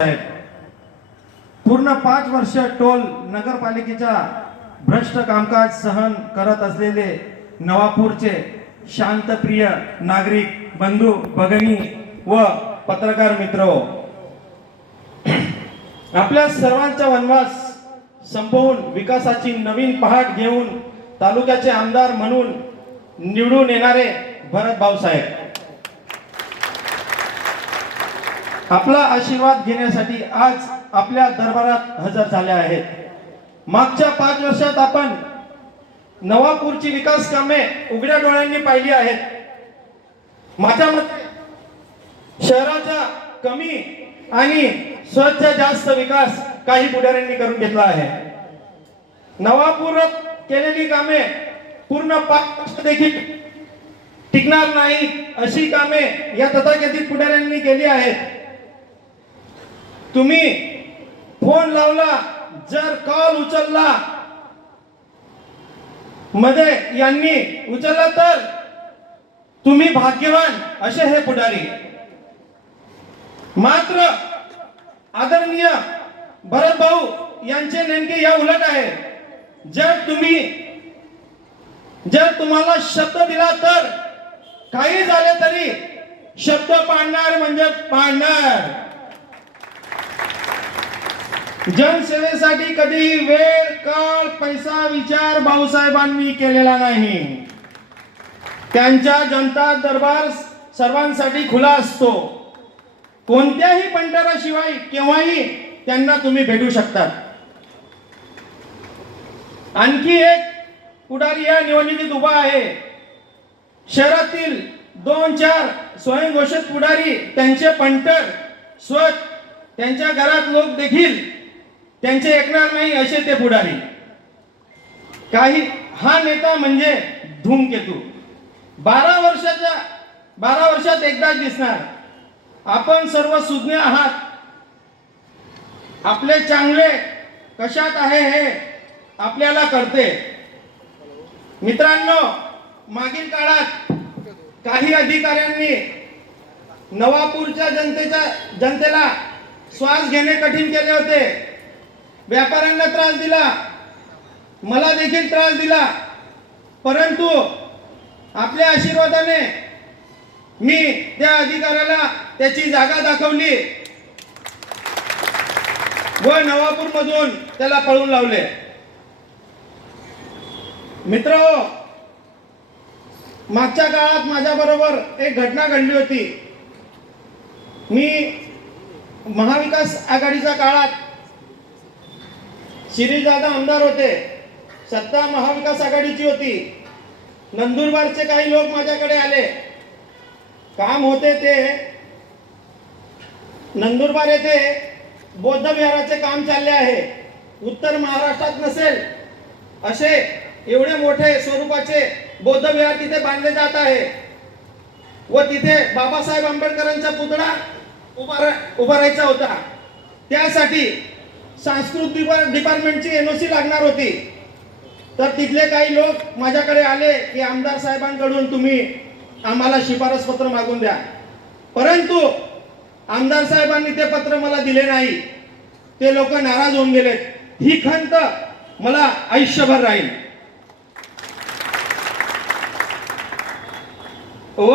पूर्ण पाच वर्ष टोल नगरपालिकेच्या भ्रष्ट कामकाज सहन करत असलेले नवापूरचे शांतप्रिय नागरिक बंधू भगिनी व पत्रकार मित्र आपल्या सर्वांचा वनवास संपवून विकासाची नवीन पहाट घेऊन तालुक्याचे आमदार म्हणून निवडून येणारे भरत भाऊसाहेब आपला आशीर्वाद घेण्यासाठी आज आपल्या दरबारात हजर झाले आहेत. मागच्या पाच वर्षात आपण नवापूरची विकास कामे उघड्या डोळ्यांनी पाहिली आहेत. माझ्या मते शहराचा कमी आणि स्वच्छ जास्त विकास काही पुढाऱ्यांनी करून घेतला आहे. नवापुरात केलेली कामे पूर्ण पाच वर्ष देखील टिकणार नाही अशी कामे या तथाकथित पुढाऱ्यांनी केली आहेत. तुम्ही फोन लावला जर कॉल उचलला मध्ये यांनी उचलला तर तुम्ही भाग्यवान असे हे पुढारी. मात्र आदरणीय भरत भाऊ यांचे नेमके या उलट आहे. जर तुम्ही जर तुम्हाला शब्द दिला तर काही झाले तरी शब्द पाडणार म्हणजे पाडणार. जनसेवेसाठी कधी वेळ काळ पैसा विचार भाऊसाहेबांनी केलेला नाही. त्यांच्या जनता दरबार सर्वांसाठी खुला असतो. कोणत्याही पंढराशिवाय केव्हाही त्यांना तुम्ही भेटू शकतात. आणखी एक पुढारी या निवडणुकीत उभा आहे. शहरातील दोन चार स्वयंघोषित पुढारी त्यांचे पंटर स्वत त्यांच्या घरात लोक देखील त्यांचे ऐकणार नाही असे ते पुढारी. काही हा नेता म्हणजे धूमकेतू. बारा वर्षाच्या बारा वर्षात एकदाच दिसणार. आपण सर्व सुज्ञ आहात. आपले चांगले कशात आहे हे आपल्याला कळते. मित्रांनो मागील काळात काही अधिकाऱ्यांनी नवापूरच्या जनतेच्या जनतेला श्वास घेणे कठीण केले होते. व्यापाऱ्यांना त्रास दिला. मला देखील त्रास दिला. परंतु आपल्या आशीर्वादाने मी त्या अधिकाऱ्याला त्याची जागा दाखवली व नवापूर मधून त्याला पळून लावले. मित्र मागच्या काळात माझ्या बरोबर एक घटना घडली होती. मी महाविकास आघाडीच्या काळात शिरीदादा आमदार होते. सत्ता महाविकास आघाडीची होती. नंदुरबारचे काही लोक माझ्याकडे आले. काम होते ते. नंदुरबार येथे बौद्ध विहाराचे काम चालले आहे. उत्तर महाराष्ट्रात नसेल. असे एवढे मोठे स्वरूपाचे बौद्ध विहार तिथे बांधले जात आहे. व तिथे बाबासाहेब आंबेडकरांचा पुतळा उभारा उभारायचा होता. त्यासाठी सांस्कृतिक डिपार्टमेंटची एनओसी लागणार होती. तर तिथले काही लोक माझ्याकडे आले की आमदार साहेबांकडून तुम्ही आम्हाला शिफारस पत्र मागून द्या. परंतु आमदार साहेबांनी ते पत्र मला दिले नाही. ते लोक नाराज होऊन गेलेत ही खंत मला आयुष्यभर राहील. व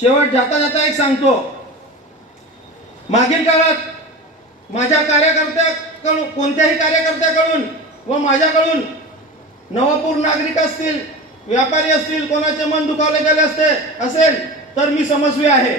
शेवट जाता जाता एक सांगतो. मागील काळात माझ्या कार्यकर्त्याकडून कोणत्याही कार्यकर्त्याकडून व माझ्याकडून नवापूर नागरिक असतील व्यापारी असतील कोणाचे मन दुखावले गेले असते असेल तर मी समजवी आहे.